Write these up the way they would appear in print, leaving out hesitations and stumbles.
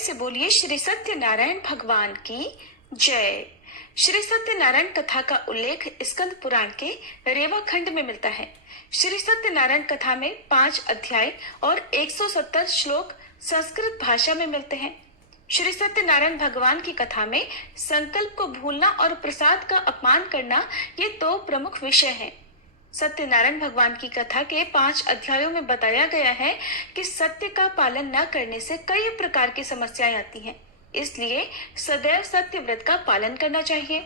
से बोलिए श्री सत्यनारायण भगवान की जय। श्री सत्यनारायण कथा का उल्लेख स्कंद पुराण के रेवा खंड में मिलता है। श्री सत्यनारायण कथा में 5 अध्याय और 170 श्लोक संस्कृत भाषा में मिलते हैं। श्री सत्यनारायण भगवान की कथा में संकल्प को भूलना और प्रसाद का अपमान करना ये 2 प्रमुख विषय हैं। सत्यनारायण भगवान की कथा के 5 अध्यायों में बताया गया है कि सत्य का पालन न करने से कई प्रकार की समस्याएं आती हैं, इसलिए सदैव सत्य व्रत का पालन करना चाहिए।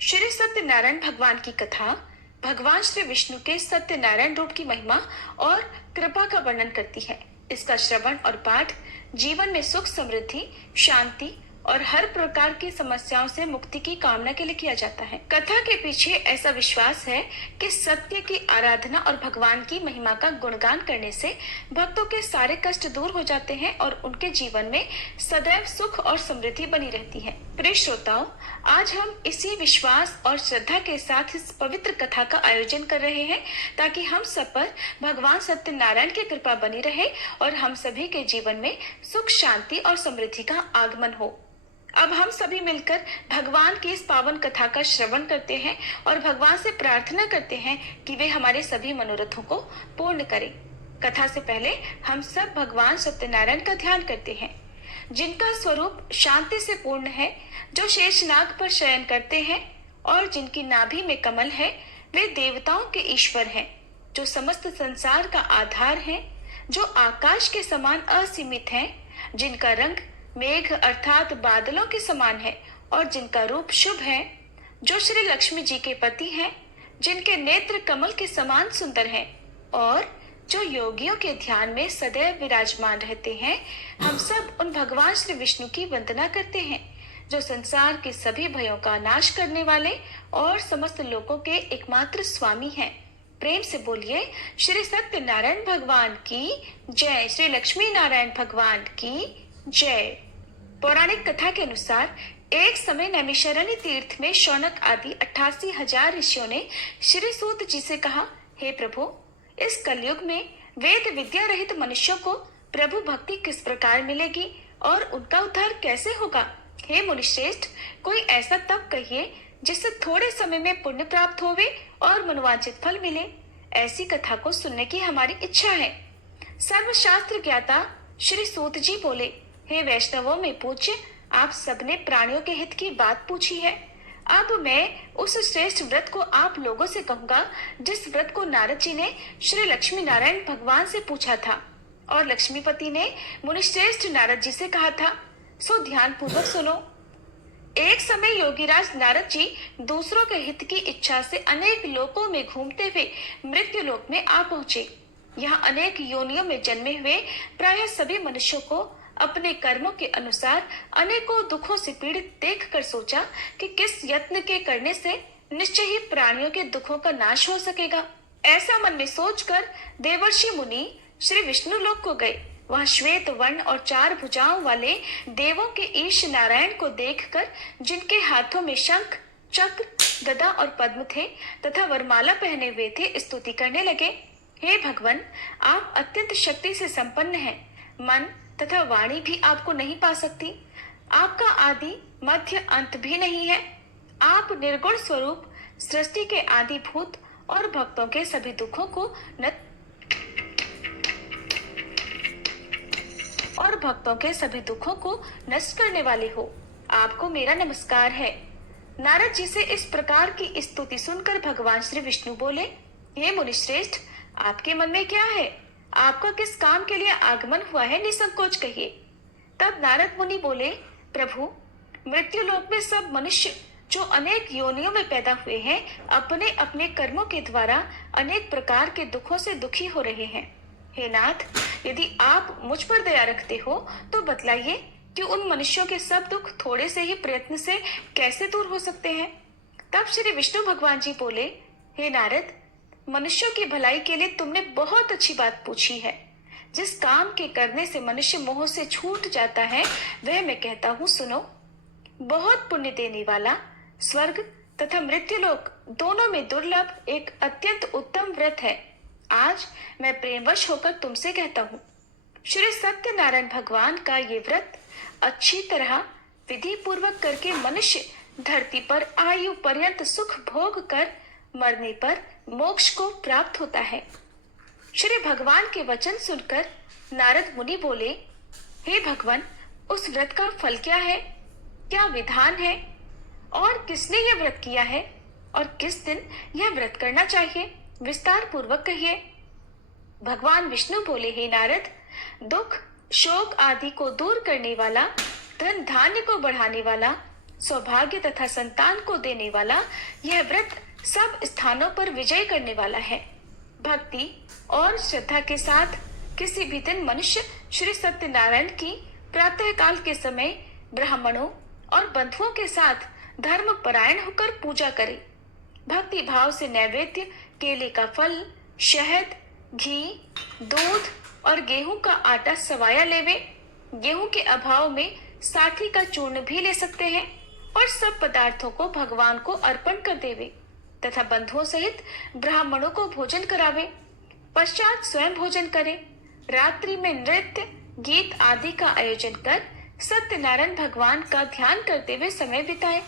श्री सत्यनारायण भगवान की कथा भगवान श्री विष्णु के सत्यनारायण रूप की महिमा और कृपा का वर्णन करती है। इसका श्रवण और पाठ जीवन में सुख, समृद्धि, शांति और हर प्रकार की समस्याओं से मुक्ति की कामना के लिए किया जाता है। कथा के पीछे ऐसा विश्वास है कि सत्य की आराधना और भगवान की महिमा का गुणगान करने से भक्तों के सारे कष्ट दूर हो जाते हैं और उनके जीवन में सदैव सुख और समृद्धि बनी रहती है। प्रिय श्रोताओं, आज हम इसी विश्वास और श्रद्धा के साथ इस पवित्र कथा का आयोजन कर रहे हैं ताकि हम सब पर भगवान सत्यनारायण की कृपा बनी रहे और हम सभी के जीवन में सुख, शांति और समृद्धि का आगमन हो। अब हम सभी मिलकर भगवान की इस पावन कथा का श्रवण करते हैं और भगवान से प्रार्थना करते हैं कि वे हमारे सभी मनोरथों को पूर्ण करें। कथा से पहले हम सब भगवान सत्यनारायण का ध्यान करते हैं, जिनका स्वरूप शांति से पूर्ण है, जो शेषनाग पर शयन करते हैं और जिनकी नाभि में कमल है। वे देवताओं के ईश्वर हैं, जो समस्त संसार का आधार हैं, जो आकाश के समान असीमित हैं, जिनका रंग मेघ अर्थात बादलों के समान है और जिनका रूप शुभ है, जो श्री लक्ष्मी जी के पति हैं, जिनके नेत्र कमल के समान सुंदर हैं और जो योगियों के ध्यान में सदैव विराजमान रहते हैं। हम सब उन भगवान श्री विष्णु की वंदना करते हैं, जो संसार के सभी भयों का नाश करने वाले और समस्त लोगों के एकमात्र स्वामी हैं। प्रेम से बोलिए श्री सत्यनारायण भगवान की जय। श्री लक्ष्मी नारायण भगवान की जय। पौराणिक कथा के अनुसार एक समय नैमिषारण्य तीर्थ में शौनक आदि 88,000 ऋषियों ने श्री सूत जी से कहा, हे प्रभु, इस कलयुग में वेद विद्या रहित मनुष्यों को प्रभु भक्ति किस प्रकार मिलेगी और उनका उद्धार कैसे होगा? हे मुनिश्रेष्ठ, कोई ऐसा तप कहिए जिससे थोड़े समय में पुण्य प्राप्त होवे और मनोवांछित फल मिले। ऐसी कथा को सुनने की हमारी इच्छा है। सर्वशास्त्र ज्ञाता श्री सूत जी बोले, हे वैष्णवों में पूज्य, आप सबने प्राणियों के हित की बात पूछी है। अब मैं उस श्रेष्ठ व्रत को आप लोगों से कहूंगा जिस व्रत को नारद जी ने श्री लक्ष्मी नारायण भगवान से पूछा था और लक्ष्मीपति ने मुनिश्रेष्ठ नारद जी से कहा था। सो ध्यान पूर्वक सुनो। एक समय योगीराज नारद जी दूसरों के हित की इच्छा से अनेक लोकों में घूमते हुए मृत्यु लोक में आ पहुंचे। यहाँ अनेक योनियों में जन्मे हुए प्रायः सभी मनुष्यों को अपने कर्मों के अनुसार अनेकों दुखों से पीड़ित देखकर सोचा कि किस यत्न के करने से निश्चय ही प्राणियों के दुखों का नाश हो सकेगा। ऐसा मन में सोचकर देवर्षि मुनि श्री विष्णु लोक को गए। वहाँ श्वेत वर्ण और 4 भुजाओं वाले देवों के ईश नारायण को देखकर, जिनके हाथों में शंख, चक्र, गदा और पद्म थे तथा वरमाला पहने हुए थे, स्तुति करने लगे। हे भगवान, आप अत्यंत शक्ति से संपन्न हैं। मन तथा वाणी भी आपको नहीं पा सकती। आपका आदि मध्य अंत भी नहीं है। आप निर्गुण स्वरूप, सृष्टि के आदि भूत और भक्तों के सभी दुखों को नष्ट करने वाले हो। आपको मेरा नमस्कार है। नारद जी से इस प्रकार की स्तुति सुनकर भगवान श्री विष्णु बोले, हे मुनिश्रेष्ठ, आपके मन में क्या है? आपका किस काम के लिए आगमन हुआ है? निसंकोच कहिए। तब नारद मुनि बोले, प्रभु, मृत्यु लोक में सब मनुष्य जो अनेक योनियों में पैदा हुए हैं, अपने अपने कर्मों के द्वारा अनेक प्रकार के दुखों से दुखी हो रहे हैं। हे नाथ, यदि आप मुझ पर दया रखते हो तो बतलाइए कि उन मनुष्यों के सब दुख थोड़े से ही प्रयत्न से कैसे दूर हो सकते हैं? तब श्री विष्णु भगवान जी बोले, हे नारद, मनुष्यों की भलाई के लिए तुमने बहुत अच्छी बात पूछी है। जिस काम के करने से मनुष्य मोह से छूट जाता है, वह मैं कहता हूँ, सुनो। बहुत पुण्य देने वाला स्वर्ग तथा मृत्युलोक दोनों में दुर्लभ एक अत्यंत उत्तम व्रत है। आज मैं प्रेमवश होकर तुमसे कहता हूँ, श्री सत्यनारायण भगवान का ये व्रत अच्छी तरह विधि पूर्वक करके मनुष्य धरती पर आयु पर्यंत सुख भोग कर मरने पर मोक्ष को प्राप्त होता है। श्री भगवान के वचन सुनकर नारद मुनि बोले, हे भगवान, उस व्रत का फल क्या है, क्या विधान है, और किसने यह व्रत किया है, और किस दिन यह व्रत करना चाहिए, विस्तार पूर्वक कहिए। भगवान विष्णु बोले, हे नारद, दुख शोक आदि को दूर करने वाला, धन धान्य को बढ़ाने वाला, सौभाग्य तथा संतान को देने वाला यह व्रत सब स्थानों पर विजय करने वाला है। भक्ति और श्रद्धा के साथ किसी भी दिन मनुष्य श्री सत्यनारायण की प्रातः काल के समय ब्राह्मणों और बंधुओं के साथ धर्म परायण होकर पूजा करे। भक्ति भाव से नैवेद्य, केले का फल, शहद, घी, दूध और गेहूं का आटा सवाया लेवे। गेहूं के अभाव में साठी का चूर्ण भी ले सकते हैं और सब पदार्थों को भगवान को अर्पण कर देवे तथा बंधुओं सहित ब्राह्मणों को भोजन करावे। पश्चात स्वयं भोजन करे। रात्रि में नृत्य, गीत आदि का आयोजन कर सत्यनारायण भगवान का ध्यान करते हुए समय बिताए।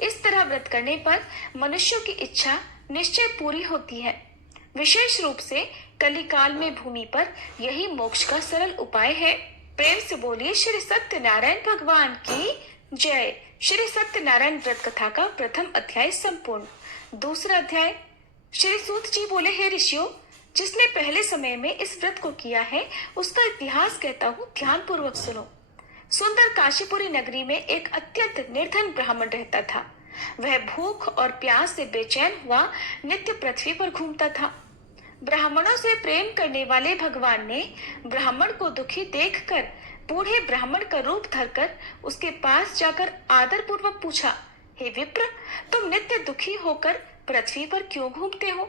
इस तरह व्रत करने पर मनुष्यों की इच्छा निश्चय पूरी होती है। विशेष रूप से कलिकाल में भूमि पर यही मोक्ष का सरल उपाय है। प्रेम से बोलिए श्री सत्यनारायण भगवान की जय। श्री सत्यनारायण व्रत कथा का प्रथम अध्याय संपूर्ण। दूसरा अध्याय। श्री सूत जी बोले, हे ऋषियों, जिसने पहले समय में इस व्रत को किया है उसका इतिहास कहता हूँ, ध्यान पूर्वक सुनो। सुंदर काशीपुरी नगरी में एक अत्यंत निर्धन ब्राह्मण रहता था। वह भूख और प्यास से बेचैन हुआ नित्य पृथ्वी पर घूमता था। ब्राह्मणों से प्रेम करने वाले भगवान ने ब्राह्मण को दुखी देखकर बूढ़े ब्राह्मण का रूप धरकर उसके पास जाकर आदर पूर्वक पूछा, हे विप्र, तुम नित्य दुखी होकर पृथ्वी पर क्यों घूमते हो?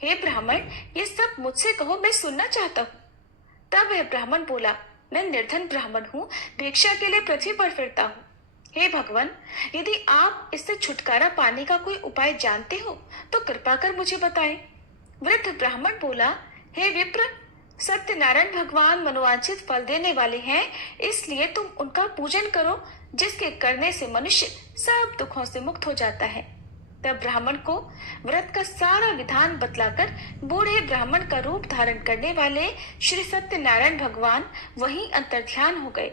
हे ब्राह्मण, ये सब मुझसे कहो, मैं सुनना चाहता हूँ। तब वह ब्राह्मण बोला, मैं निर्धन ब्राह्मण हूँ, भिक्षा के लिए पृथ्वी पर फिरता हूँ। हे भगवान, यदि आप इससे छुटकारा पाने का कोई उपाय जानते हो तो कृपा कर मुझे बताएं। वृद्ध ब्राह्मण बोला, हे विप्र, सत्यनारायण भगवान मनोवांछित फल देने वाले हैं, इसलिए तुम उनका पूजन करो, जिसके करने से मनुष्य सब दुखों से मुक्त हो जाता है। तब ब्राह्मण को व्रत का सारा विधान बतलाकर बूढ़े ब्राह्मण का रूप धारण करने वाले श्री सत्यनारायण भगवान वहीं अंतर्ध्यान हो गए।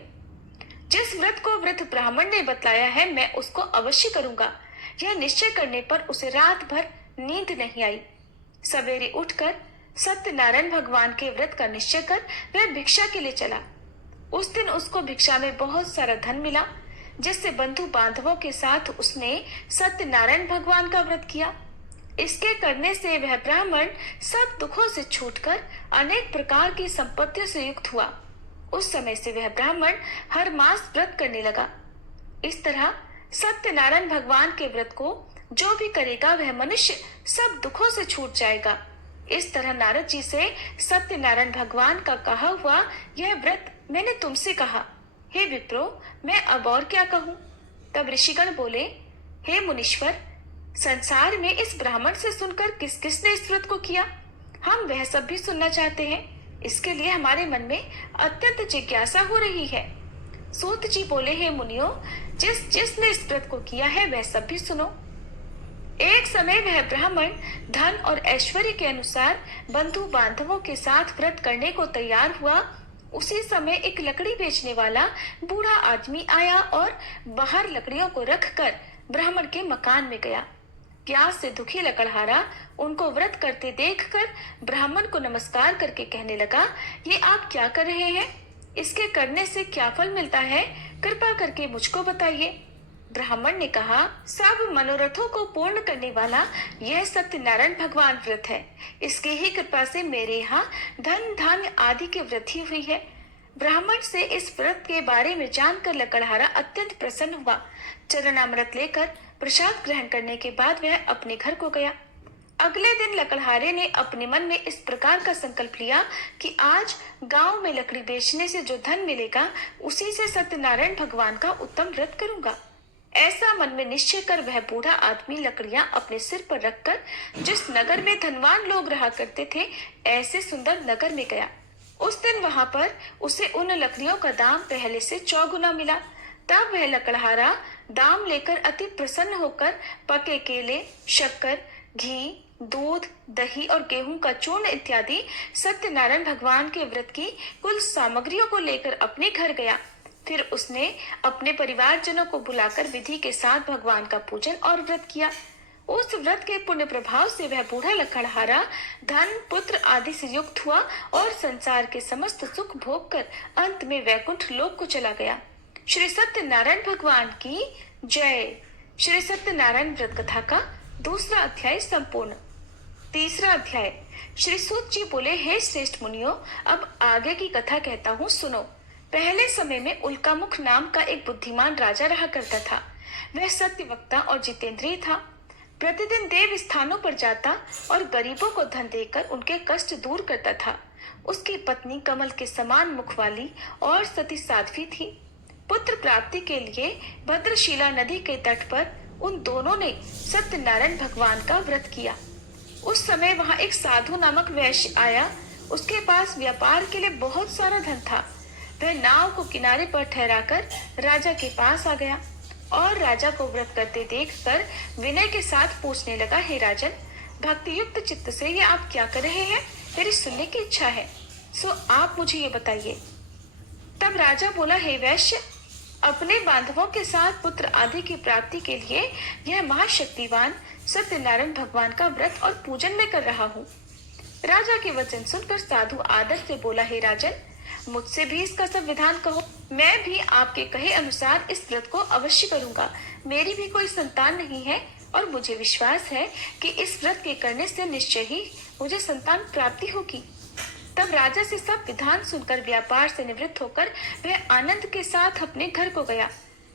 जिस व्रत को वृद्ध ब्राह्मण ने बतलाया है, मैं उसको अवश्य करूंगा। यह निश्चय करने पर उसे रात भर नींद नहीं आई। सवेरे उठकर सत्यनारायण भगवान के व्रत का निश्चय कर वह भिक्षा के लिए चला। उस दिन उसको भिक्षा में बहुत सारा धन मिला, जिससे बंधु बांधवों के साथ उसने सत्यनारायण भगवान का व्रत किया। इसके करने से वह ब्राह्मण सब दुखों से छूटकर अनेक प्रकार की संपत्तियों से युक्त हुआ। उस समय से वह ब्राह्मण हर मास व्रत करने लगा। इस तरह सत्यनारायण भगवान के व्रत को जो भी करेगा वह मनुष्य सब दुखों से छूट जाएगा। इस तरह नारद जी से सत्यनारायण भगवान का कहा हुआ यह व्रत मैंने तुमसे कहा। हे विप्रो, मैं अब और क्या कहूँ? तब ऋषिगण बोले, हे मुनीश्वर, संसार में इस ब्राह्मण से सुनकर किस किसने इस व्रत को किया, हम वह सब भी सुनना चाहते हैं। इसके लिए हमारे मन में अत्यंत जिज्ञासा हो रही है। सूत जी बोले, हे मुनियों, जिसने इस व्रत को किया है वह सब भी सुनो। एक समय वह ब्राह्मण धन और ऐश्वर्य के अनुसार बंधु बांधवों के साथ व्रत करने को तैयार हुआ। उसी समय एक लकड़ी बेचने वाला बूढ़ा आदमी आया और बाहर लकड़ियों को रखकर ब्राह्मण के मकान में गया। प्यास से दुखी लकड़हारा उनको व्रत करते देखकर ब्राह्मण को नमस्कार करके कहने लगा, ये आप क्या कर रहे हैं? इसके करने से क्या फल मिलता है? कृपा करके मुझको बताइए। ब्राह्मण ने कहा, सब मनोरथों को पूर्ण करने वाला यह सत्यनारायण भगवान व्रत है। इसकी ही कृपा से मेरे यहाँ धन धान्य आदि की वृद्धि हुई है। ब्राह्मण से इस व्रत के बारे में जानकर लकड़हारा अत्यंत प्रसन्न हुआ। चरणामृत लेकर प्रसाद ग्रहण करने के बाद वह अपने घर को गया। अगले दिन लकड़हारे ने अपने मन में इस प्रकार का संकल्प लिया कि आज गांव में लकड़ी बेचने से जो धन मिलेगा उसी से सत्यनारायण भगवान का उत्तम व्रत करूंगा। ऐसा मन में निश्चय कर वह बूढ़ा आदमी लकड़ियां अपने सिर पर रखकर जिस नगर में धनवान लोग रहा करते थे, ऐसे सुंदर नगर में गया। उस दिन वहां पर उसे उन लकड़ियों का दाम पहले से 4 गुना मिला। तब वह लकड़हारा दाम लेकर अति प्रसन्न होकर पके केले, शक्कर, घी, दूध, दही और गेहूं का चूर्ण इत्यादि सत्यनारायण भगवान के व्रत की कुल सामग्रियों को लेकर अपने घर गया। फिर उसने अपने परिवारजनों को बुलाकर विधि के साथ भगवान का पूजन और व्रत किया। उस व्रत के पुण्य प्रभाव से वह बूढ़ा लकड़हारा धन, पुत्र आदि से युक्त हुआ और संसार के समस्त सुख भोग कर अंत में वैकुंठ लोक को चला गया। श्री सत्यनारायण भगवान की जय। श्री सत्यनारायण व्रत कथा का दूसरा अध्याय संपूर्ण। तीसरा अध्याय। श्री सूत जी बोले, हे श्रेष्ठ मुनियों, अब आगे की कथा कहता हूँ, सुनो। पहले समय में उल्कामुख नाम का एक बुद्धिमान राजा रहा करता था। वह सत्यवक्ता और जितेंद्रिय था। प्रतिदिन देव स्थानों पर जाता और गरीबों को धन देकर उनके कष्ट दूर करता था। उसकी पत्नी कमल के समान मुख वाली और सती साध्वी थी। पुत्र प्राप्ति के लिए भद्रशिला नदी के तट पर उन दोनों ने सत्यनारायण भगवान का व्रत किया। उस समय वहां एक साधु नामक वैश्य आया। उसके पास व्यापार के लिए बहुत सारा धन था। वह नाव को किनारे पर ठहराकर राजा के पास आ गया और राजा को व्रत करते देखकर विनय के साथ पूछने लगा, हे राजन, भक्ति युक्त चित्त से ये आप क्या कर रहे हैं? मेरी सुनने की इच्छा है, सो आप मुझे ये बताइए। तब राजा बोला, हे वैश्य, अपने बांधवों के साथ पुत्र आदि की प्राप्ति के लिए यह महाशक्तिवान सत्यनारायण भगवान का व्रत और पूजन में कर रहा हूँ। राजा के वचन सुनकर साधु आदर से बोला, हे राजन, मुझसे भी इसका सब विधान कहो। मैं भी आपके कहे अनुसार इस व्रत को अवश्य करूंगा। मेरी भी कोई संतान नहीं है और मुझे विश्वास है कि इस व्रत के करने से निश्चय ही मुझे संतान प्राप्ति होगी। तब राजा से सब विधान सुनकर व्यापार से निवृत्त होकर वह आनंद के साथ अपने घर को गया।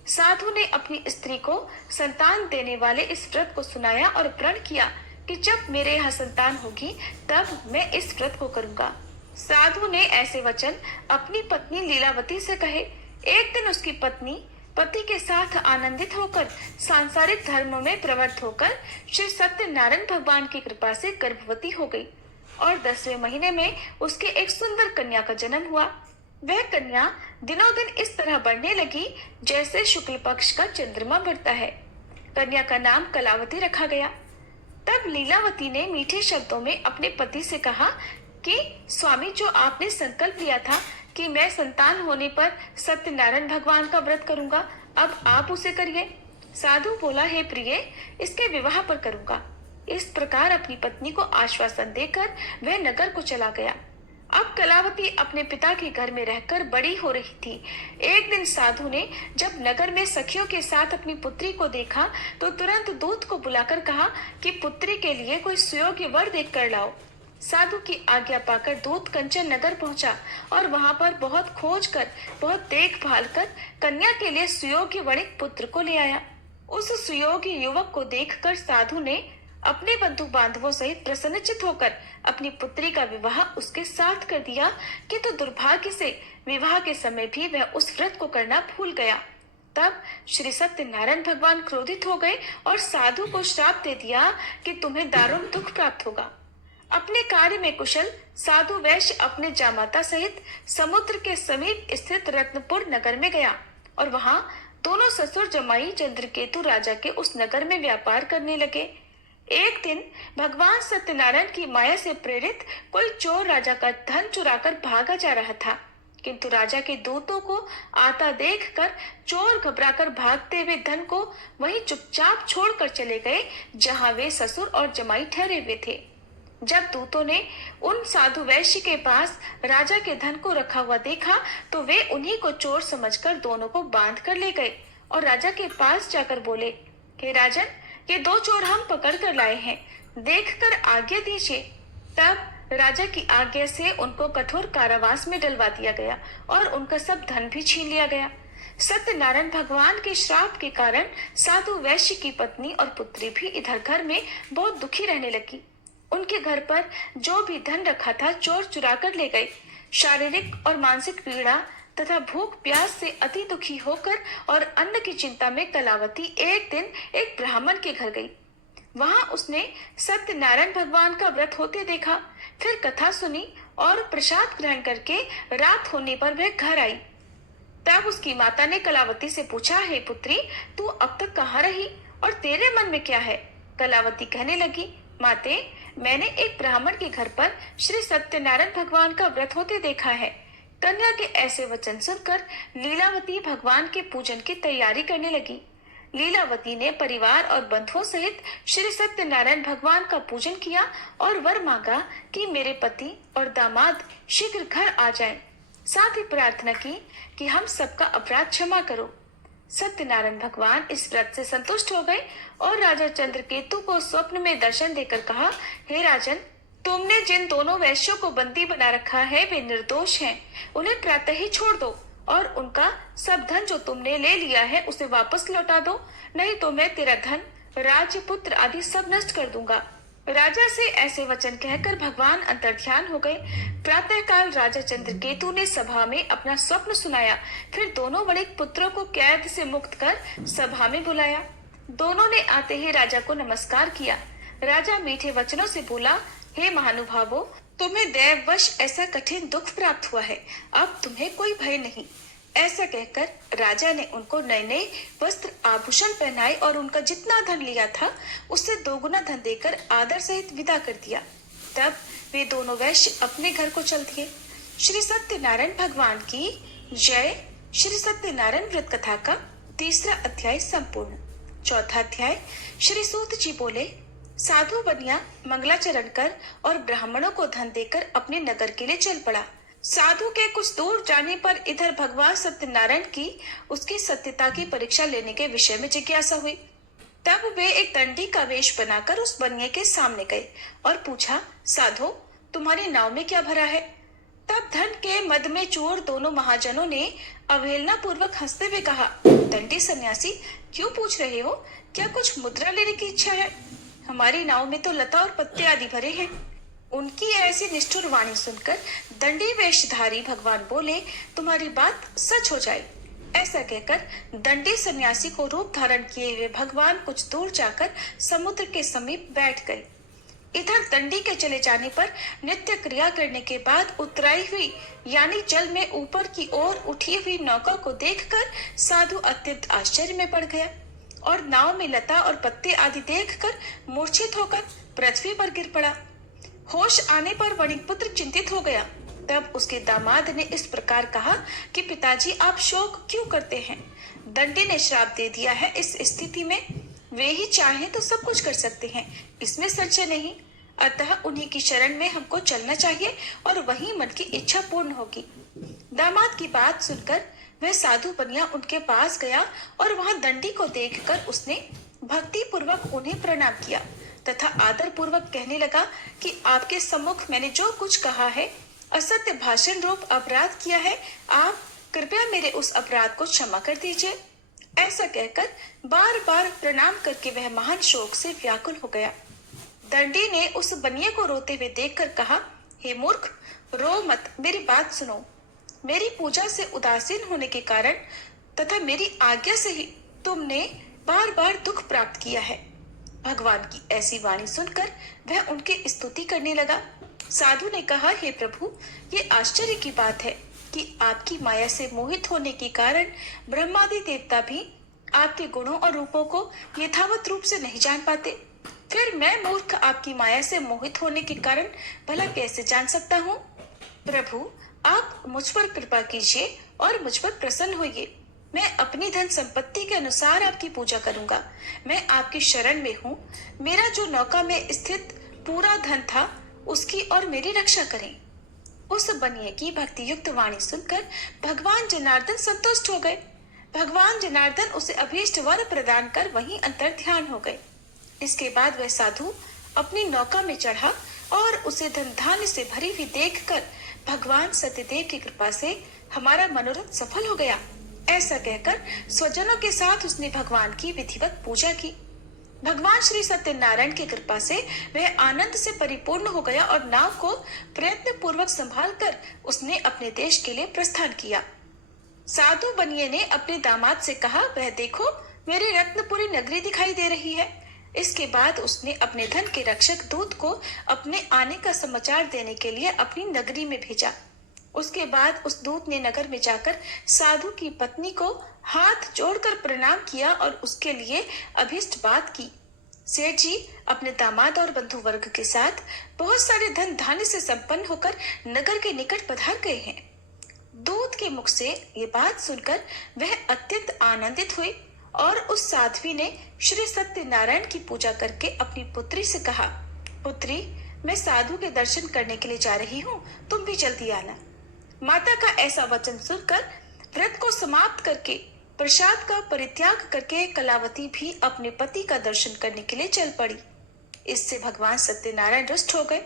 साधु ने अपनी स्त्री को संतान देने वाले इस व्रत को सुनाया और प्रण किया कि जब मेरे यहाँ संतान होगी तब मैं इस व्रत को करूंगा। साधु ने ऐसे वचन अपनी पत्नी लीलावती से कहे। एक दिन उसकी पत्नी पति के साथ आनंदित होकर सांसारिक धर्म में प्रवृत्त होकर श्री सत्यनारायण भगवान की कृपा से गर्भवती हो गई और 10वें महीने में उसके एक सुंदर कन्या का जन्म हुआ। वह कन्या दिनों दिन इस तरह बढ़ने लगी जैसे शुक्ल पक्ष का चंद्रमा बढ़ता है। कन्या का नाम कलावती रखा गया। तब लीलावती ने मीठे शब्दों में अपने पति से कहा कि स्वामी, जो आपने संकल्प लिया था कि मैं संतान होने पर सत्यनारायण भगवान का व्रत करूंगा, अब आप उसे करिए। साधु बोला, हे प्रिय, इसके विवाह पर करूंगा। इस प्रकार अपनी पत्नी को आश्वासन देकर वह नगर को चला गया। अब कलावती अपने पिता के घर में रहकर बड़ी हो रही थी। एक दिन साधु ने जब नगर में सखियों के साथ अपनी पुत्री को देखा तो तुरंत दूत को बुलाकर कहा कि पुत्री के लिए कोई सुयोग्य वर देख कर लाओ। साधु की आज्ञा पाकर दूत कंचन नगर पहुंचा और वहां पर बहुत खोज कर, बहुत देखभाल कर कन्या के लिए सुयोग्य वणिक पुत्र को ले आया। उस सुयोग्य युवक को देखकर साधु ने अपने बंधु बांधवों सहित प्रसन्नचित होकर अपनी पुत्री का विवाह उसके साथ कर दिया, किंतु दुर्भाग्य से विवाह के समय भी वह उस व्रत को करना भूल गया। तब श्री सत्यनारायण भगवान क्रोधित हो गए और साधु को श्राप दे दिया कि तुम्हें दारुण दुख प्राप्त होगा। अपने कार्य में कुशल साधु वैश्य अपने जामाता सहित समुद्र के समीप स्थित रत्नपुर नगर में गया और वहां दोनों ससुर जमाई चंद्रकेतु राजा के उस नगर में व्यापार करने लगे। एक दिन भगवान सत्यनारायण की माया से प्रेरित कोई चोर राजा का धन चुराकर भागा जा रहा था, किंतु राजा के दूतों को आता देखकर चोर घबराकर भागते हुए धन को वहीं चुपचाप छोड़कर चले गए जहां वे ससुर और जमाई ठहरे हुए थे। जब दूतों ने उन साधु वैश्य के पास राजा के धन को रखा हुआ देखा तो वे उन्हीं को चोर समझकर दोनों को बांध कर ले गए और राजा के पास जाकर बोले, हे राजन, ये 2 चोर हम पकड़ कर लाए हैं, देखकर आज्ञा दीजिए। तब राजा की आज्ञा से उनको कठोर कारावास में डलवा दिया गया और उनका सब धन भी छीन लिया गया। सत्यनारायण भगवान के श्राप के कारण साधु वैश्य की पत्नी और पुत्री भी इधर घर में बहुत दुखी रहने लगी। उनके घर पर जो भी धन रखा था चोर चुरा कर ले गए। शारीरिक और मानसिक पीड़ा तथा भूख प्यास से अति दुखी होकर और अन्न की चिंता में कलावती एक दिन एक ब्राह्मण के घर गई। वहां उसने सत्यनारायण भगवान का व्रत होते देखा, फिर कथा सुनी और प्रसाद ग्रहण करके रात होने पर वह घर आई। तब उसकी माता ने कलावती से पूछा, हे पुत्री, तू अब तक कहाँ रही और तेरे मन में क्या है? कलावती कहने लगी, माते, मैंने एक ब्राह्मण के घर पर श्री सत्यनारायण भगवान का व्रत होते देखा है। कन्या के ऐसे वचन सुनकर लीलावती भगवान के पूजन की तैयारी करने लगी। लीलावती ने परिवार और बंधुओं सहित श्री सत्यनारायण भगवान का पूजन किया और वर मांगा कि मेरे पति और दामाद शीघ्र घर आ जाएं। साथ ही प्रार्थना की कि हम सबका अपराध क्षमा करो। सत्यनारायण भगवान इस व्रत से संतुष्ट हो गए और राजा चंद्रकेतु को स्वप्न में दर्शन देकर कहा, हे राजन, तुमने जिन दोनों वैश्यों को बंदी बना रखा है वे निर्दोष हैं। उन्हें प्रातः ही छोड़ दो और उनका सब धन जो तुमने ले लिया है उसे वापस लौटा दो, नहीं तो मैं तेरा धन, राज्य, पुत्र आदि सब नष्ट कर दूंगा। राजा से ऐसे वचन कहकर भगवान अंतर्ध्यान हो गए। प्रातः काल राजा चंद्रकेतु ने सभा में अपना स्वप्न सुनाया। फिर दोनों बड़े पुत्रों को कैद से मुक्त कर सभा में बुलाया। दोनों ने आते ही राजा को नमस्कार किया। राजा मीठे वचनों से बोला, हे महानुभावों, तुम्हें दैववश ऐसा कठिन दुख प्राप्त हुआ है, अब तुम्हें कोई भय नहीं। ऐसा कहकर राजा ने उनको नए नए वस्त्र आभूषण पहनाए और उनका जितना धन लिया था उससे दोगुना धन देकर आदर सहित विदा कर दिया। तब वे दोनों वैश्य अपने घर को चल दिए। श्री सत्यनारायण भगवान की जय। श्री सत्यनारायण व्रत कथा का 3रा अध्याय संपूर्ण। 4था अध्याय। श्री सूत जी बोले, साधु बनिया मंगलाचरण कर और ब्राह्मणों को धन देकर अपने नगर के लिए चल पड़ा। साधु के कुछ दूर जाने पर इधर भगवान सत्यनारायण की उसकी सत्यता की परीक्षा लेने के विषय में जिज्ञासा हुई। तब वे एक दंडी का वेश बनाकर उस बनिए के सामने गए और पूछा, साधो, तुम्हारी नाव में क्या भरा है? तब धन के मद में चूर दोनों महाजनों ने अवहेलना पूर्वक हंसते हुए कहा, दंडी सन्यासी, क्यों पूछ रहे हो? क्या कुछ मुद्रा लेने की इच्छा है? हमारी नाव में तो लता और पत्ते आदि भरे हैं। उनकी ऐसी निष्ठुर वाणी सुनकर दंडी वेशधारी भगवान बोले, तुम्हारी बात सच हो जाए। ऐसा कहकर दंडी सन्यासी को रूप धारण किए हुए भगवान कुछ दूर जाकर समुद्र के समीप बैठ गए। इधर दंडी के चले जाने पर नित्य क्रिया करने के बाद उतराई हुई यानी जल में ऊपर की ओर उठी हुई नौका को देखकर साधु अत्यंत आश्चर्य में पड़ गया और नाव में लता और पत्ते आदि देखकर मूर्छित होकर पृथ्वी पर गिर पड़ा। होश आने पर वणिकपुत्र चिंतित हो गया। तब उसके दामाद ने इस प्रकार कहा कि पिताजी, आप शोक क्यों करते हैं? दंडी ने श्राप दे दिया है। इस स्थिति में वे ही चाहें तो सब कुछ कर सकते हैं, इसमें संशय नहीं। अतः उन्हीं की शरण में हमको चलना चाहिए और वहीं मन की इच्छा पूर्ण होगी। दामाद की बात सुनकर वह साधु बनिया उनके पास गया और वहां दंडी को देखकर उसने भक्ति पूर्वक उन्हें प्रणाम किया तथा आदर पूर्वक कहने लगा कि आपके सम्मुख मैंने जो कुछ कहा है, असत्य भाषण रूप अपराध किया है, आप कृपया मेरे उस अपराध को क्षमा कर दीजिए। ऐसा कहकर बार बार प्रणाम करके वह महान शोक से व्याकुल हो गया। दंडी ने उस बनिए को रोते हुए देखकर कहा, हे मूर्ख, रो मत, मेरी बात सुनो। मेरी पूजा से उदासीन होने के कारण तथा मेरी आज्ञा से ही तुमने बार बार दुख प्राप्त किया है। भगवान की ऐसी वाणी सुनकर वह उनकी स्तुति करने लगा। साधु ने कहा, हे प्रभु, ये आश्चर्य की बात है कि आपकी माया से मोहित होने के कारण ब्रह्मादि देवता भी आपके गुणों और रूपों को यथावत रूप से नहीं जान पाते। फिर मैं मूर्ख आपकी माया से मोहित होने के कारण भला कैसे जान सकता हूँ? प्रभु, आप मुझ पर कृपा कीजिए और मुझ पर प्रसन्न होइए। मैं अपनी धन संपत्ति के अनुसार आपकी पूजा करूंगा। मैं आपकी शरण में हूँ। मेरा जो नौका में स्थित पूरा धन था उसकी और मेरी रक्षा करें। उस बनिए की भक्ति युक्त वाणी सुनकर भगवान जनार्दन संतुष्ट हो गए। भगवान जनार्दन उसे अभीष्ट वर प्रदान कर वहीं अंतर ध्यान हो गए। इसके बाद वह साधु अपनी नौका में चढ़ा और उसे धन धान्य से भरी हुई देखकर भगवान सत्यदेव की कृपा से हमारा मनोरथ सफल हो गया। ऐसा कहकर स्वजनों के साथ उसने भगवान की विधिवत पूजा की। भगवान श्री सत्यनारायण की कृपा से वह आनंद से परिपूर्ण हो गया और नाव को प्रयत्न पूर्वक संभाल कर उसने अपने देश के लिए प्रस्थान किया। साधु बनिए ने अपने दामाद से कहा, वह देखो, मेरी रत्नपुरी नगरी दिखाई दे रही है। इसके बाद उसने अपने धन के रक्षक दूत को अपने आने का समाचार देने के लिए अपनी नगरी में भेजा। उसके बाद उस दूत ने नगर में जाकर साधु की पत्नी को हाथ जोड़कर प्रणाम किया और उसके लिए अभीष्ट बात की। सेठ जी अपने दामाद और बंधु वर्ग के साथ बहुत सारे धन धान्य से संपन्न होकर नगर के निकट पधार गए हैं। दूत के मुख से ये बात सुनकर वह अत्यंत आनंदित हुई और उस साध्वी ने श्री सत्यनारायण की पूजा करके अपनी पुत्री से कहा, पुत्री, मैं साधु के दर्शन करने के लिए जा रही हूँ, तुम भी जल्दी आना। माता का ऐसा वचन सुनकर व्रत को समाप्त करके प्रसाद का परित्याग करके कलावती भी अपने पति का दर्शन करने के लिए चल पड़ी। इससे भगवान सत्यनारायण रुष्ट हो गए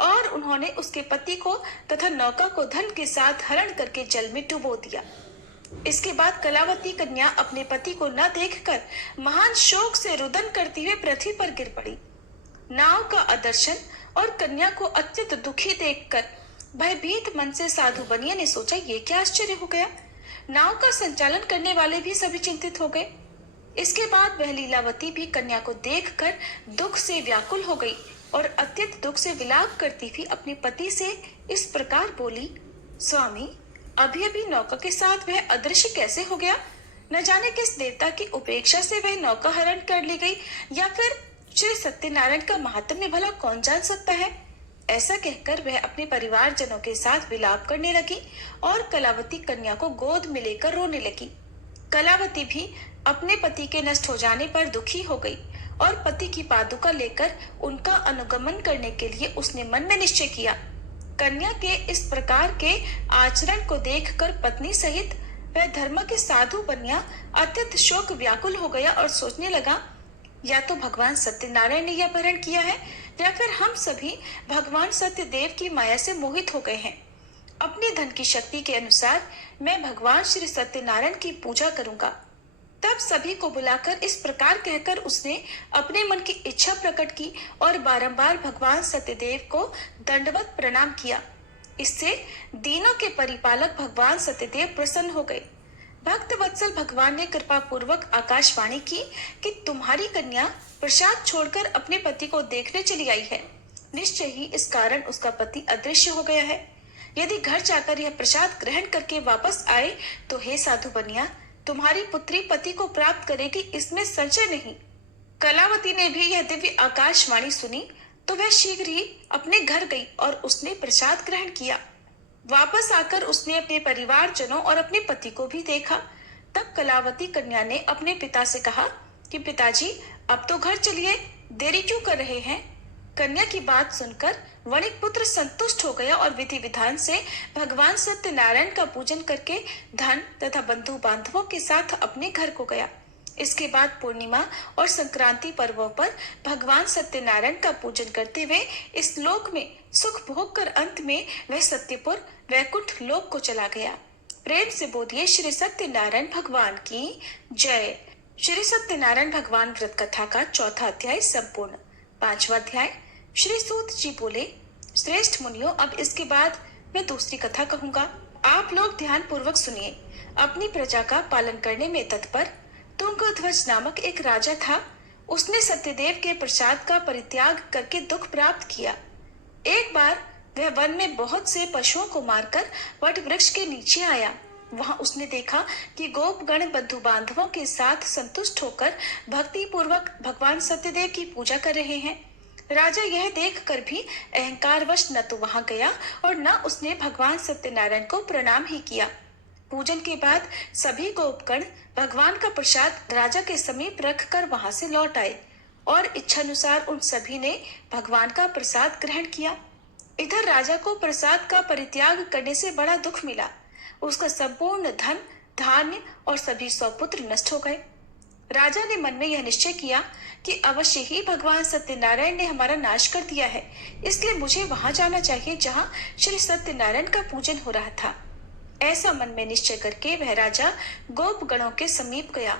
और उन्होंने उसके पति को तथा नौका को धन के साथ हरण करके जल में डुबो दिया। इसके बाद कलावती कन्या अपने पति को न देखकर महान शोक से रुदन करती हुए पृथ्वी पर गिर पड़ी। नाव का अदर्शन और कन्या को अत्यंत दुखी देखकर भयभीत मन से साधु बनिया ने सोचा, ये क्या आश्चर्य हो गया। नाव का संचालन करने वाले भी सभी चिंतित हो गए। इसके बाद वह लीलावती भी कन्या को देखकर दुख से व्याकुल हो गई और अत्यंत दुख से विलाप करती हुई अपने पति से इस प्रकार बोली, स्वामी, अभी अभी नौका के साथ वह अदृश्य कैसे हो गया? न जाने किस देवता की उपेक्षा से वह नौका हरण कर ली गई, या फिर श्री सत्यनारायण का महात्म्य भला कौन जान सकता है। ऐसा कहकर वह अपने परिवार जनों के साथ विलाप करने लगी और कलावती कन्या को गोद में लेकर रोने लगी। कलावती भी अपने पति के नष्ट हो जाने पर दुखी हो गई और पति की पादुका लेकर उनका अनुगमन करने के लिए उसने मन में निश्चय किया। कन्या के इस प्रकार के आचरण को देखकर पत्नी सहित वह धर्म के साधु बनिया अत्यंत शोक व्याकुल हो गया और सोचने लगा, या तो भगवान सत्यनारायण ने यह अपहरण किया है या फिर हम सभी भगवान सत्यदेव की माया से मोहित हो गए हैं। अपने धन की शक्ति के अनुसार मैं भगवान श्री सत्यनारायण की पूजा करूंगा। तब सभी को बुलाकर इस प्रकार कहकर उसने अपने मन की इच्छा प्रकट की और बारंबार भगवान सत्यदेव को दंडवत प्रणाम किया। इससे दीनों के परिपालक भगवान सत्यदेव प्रसन्न हो गए। भक्त वत्सल भगवान ने कृपा पूर्वक आकाशवाणी की कि तुम्हारी कन्या प्रसाद छोड़कर अपने पति को देखने चली आई है। निश्चय ही इस कारण उसका पति अदृश्य हो गया है। यदि घर जाकर यह प्रसाद ग्रहण करके वापस आए तो हे साधु बनिया, तुम्हारी पुत्री पति को प्राप्त करेगी, इसमें संशय नहीं। कलावती ने भी यह दिव्य आकाशवाणी सुनी तो वह शीघ्र ही अपने घर गई और उसने प्रसाद ग्रहण किया। वापस आकर उसने अपने परिवार जनों और अपने पति को भी देखा। तब कलावती कन्या ने अपने पिता से कहा कि पिताजी, अब तो घर चलिए, देरी क्यों कर रहे हैं। कन्या की बात सुनकर वणिक पुत्र संतुष्ट हो गया और विधि विधान से भगवान सत्यनारायण का पूजन करके धन तथा बंधु बांधवों के साथ अपने घर को गया। इसके बाद पूर्णिमा और संक्रांति पर्वों पर भगवान सत्यनारायण का पूजन करते हुए इस लोक में सुख भोग कर अंत में वह सत्यपुर वैकुंठ लोक को चला गया। प्रेम से बोलिए श्री सत्यनारायण भगवान की जय। श्री सत्यनारायण भगवान व्रत कथा का चौथा अध्याय संपूर्ण। पांचवा अध्याय। श्री सूत जी बोले, श्रेष्ठ मुनियों, अब इसके बाद मैं दूसरी कथा कहूंगा। आप लोग ध्यान पूर्वक सुनिए। अपनी प्रजा का पालन करने में तत्पर तुंगध्वज नामक एक राजा था। उसने सत्यदेव के प्रसाद का परित्याग करके दुख प्राप्त किया। एक बार वह वन में बहुत से पशुओं को मारकर वट वृक्ष के नीचे आया। वहां उसने देखा कि गोपगण बंधु बांधवों के साथ संतुष्ट होकर भक्ति पूर्वक भगवान सत्यदेव की पूजा कर रहे हैं। राजा यह देखकर भी अहंकारवश न तो वहां गया और न उसने भगवान सत्यनारायण को प्रणाम ही किया। पूजन के बाद सभी गोपगण भगवान का प्रसाद राजा के समीप रखकर वहां से लौट आए और इच्छानुसार उन सभी ने भगवान का प्रसाद ग्रहण किया। इधर राजा को प्रसाद का परित्याग करने से बड़ा दुख मिला। उसका संपूर्ण धन, धान्य और सभी सौपुत्र नष्ट हो गए। राजा ने मन में यह निश्चय किया कि अवश्य ही भगवान सत्यनारायण ने हमारा नाश कर दिया है, इसलिए मुझे वहां जाना चाहिए जहां श्री सत्यनारायण का पूजन हो रहा था। ऐसा मन में निश्चय करके वह राजा गोपगणों के समीप गया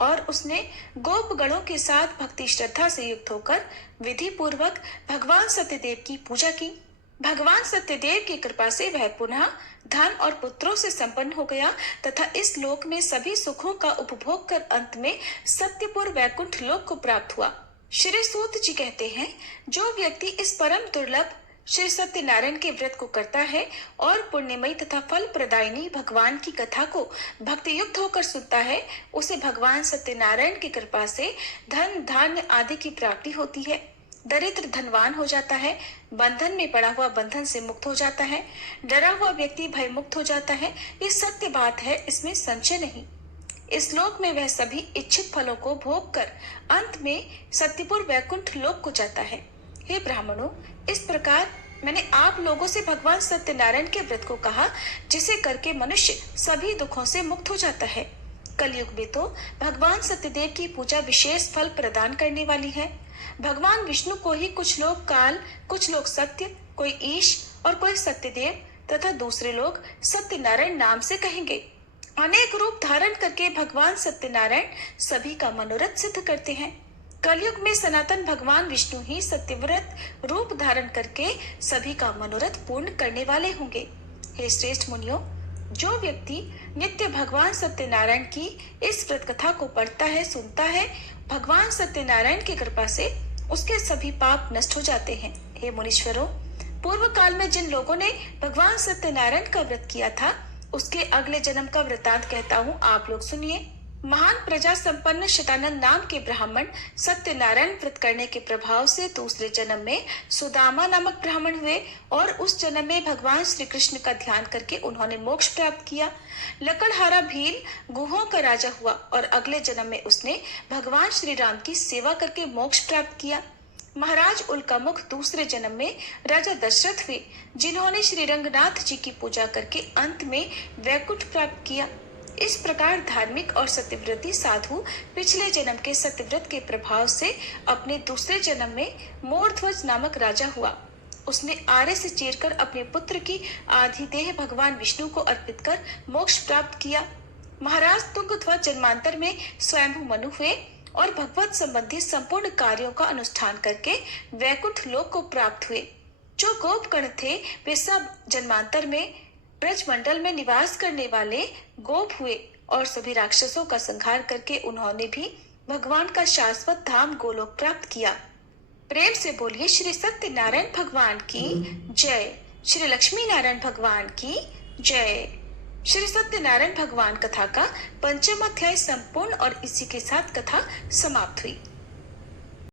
और उसने गोपगणों के साथ भक्ति श्रद्धा से युक्त होकर विधि पूर्वक भगवान सत्यदेव की पूजा की। भगवान सत्यदेव की कृपा से वह पुनः धन और पुत्रों से संपन्न हो गया तथा इस लोक में सभी सुखों का उपभोग कर अंत में सत्यपुर वैकुंठ लोक को प्राप्त हुआ। श्री सूत जी कहते हैं, जो व्यक्ति इस परम दुर्लभ श्री सत्यनारायण के व्रत को करता है और पुण्यमयी तथा फल प्रदायिनी भगवान की कथा को भक्ति युक्त होकर सुनता है, उसे भगवान सत्यनारायण की कृपा से धन धान्य आदि की प्राप्ति होती है। दरिद्र धनवान हो जाता है, बंधन में पड़ा हुआ बंधन से मुक्त हो जाता है, डरा हुआ व्यक्ति भय मुक्त हो जाता है। ये सत्य बात है, इसमें संशय नहीं। इस लोक में वह सभी इच्छित फलों को भोग कर अंत में सत्यपुर वैकुंठ लोक को जाता है। हे ब्राह्मणों, इस प्रकार मैंने आप लोगों से भगवान सत्यनारायण के व्रत को कहा, जिसे करके मनुष्य सभी दुखों से मुक्त हो जाता है। कलयुग में तो भगवान सत्यदेव की पूजा विशेष फल प्रदान करने वाली है। भगवान विष्णु को ही कुछ लोग काल, कुछ लोग सत्य, कोई ईश और कोई सत्यदेव तथा दूसरे लोग सत्यनारायण नाम से कहेंगे। अनेक रूप धारण करके भगवान सत्यनारायण सभी का मनोरथ सिद्ध करते हैं। कलयुग में सनातन भगवान विष्णु ही सत्यव्रत रूप धारण करके सभी का मनोरथ पूर्ण करने वाले होंगे। हे श्रेष्ठ मुनियों, जो व्यक्ति नित्य भगवान सत्यनारायण की इस व्रत कथा को पढ़ता है, सुनता है, भगवान सत्यनारायण की कृपा से उसके सभी पाप नष्ट हो जाते हैं। हे मुनीश्वरों, पूर्व काल में जिन लोगों ने भगवान सत्यनारायण का व्रत किया था, उसके अगले जन्म का वृतांत कहता हूँ, आप लोग सुनिए। महान प्रजा संपन्न शतानंद नाम के ब्राह्मण सत्यनारायण व्रत करने के प्रभाव से दूसरे जन्म में सुदामा नामक ब्राह्मण हुए और उस जन्म में भगवान श्री कृष्ण का ध्यान करके उन्होंने मोक्ष प्राप्त किया। लकड़हारा भील गुहों का राजा हुआ और अगले जन्म में उसने भगवान श्री राम की सेवा करके मोक्ष प्राप्त किया। महाराज उल्कामुख दूसरे जन्म में राजा दशरथ हुए, जिन्होंने श्री रंगनाथ जी की पूजा करके अंत में वैकुंठ प्राप्त किया। इस प्रकार धार्मिक और सत्यव्रती साधु पिछले जन्म के सत्यव्रत के प्रभाव से अपने दूसरे जन्म में मोरध्वज नामक राजा हुआ। उसने आरे से चीरकर अपने पुत्र की आधी देह भगवान विष्णु को अर्पित कर मोक्ष प्राप्त किया। महाराज तुंगध्वज जन्मांतर में स्वयंभू मनु हुए और भगवत संबंधी संपूर्ण कार्यों का अनुष्ठान करके वैकुंठ लोक को प्राप्त हुए। जो गोपगण थे, वे सब जन्मांतर में ब्रजमंडल में निवास करने वाले गोप हुए और सभी राक्षसों का संहार करके उन्होंने भी भगवान का शाश्वत धाम गोलोक प्राप्त किया। प्रेम से बोलिए श्री सत्यनारायण भगवान की जय, श्री लक्ष्मी नारायण भगवान की जय। श्री सत्यनारायण भगवान कथा का पंचम अध्याय संपूर्ण और इसी के साथ कथा समाप्त हुई।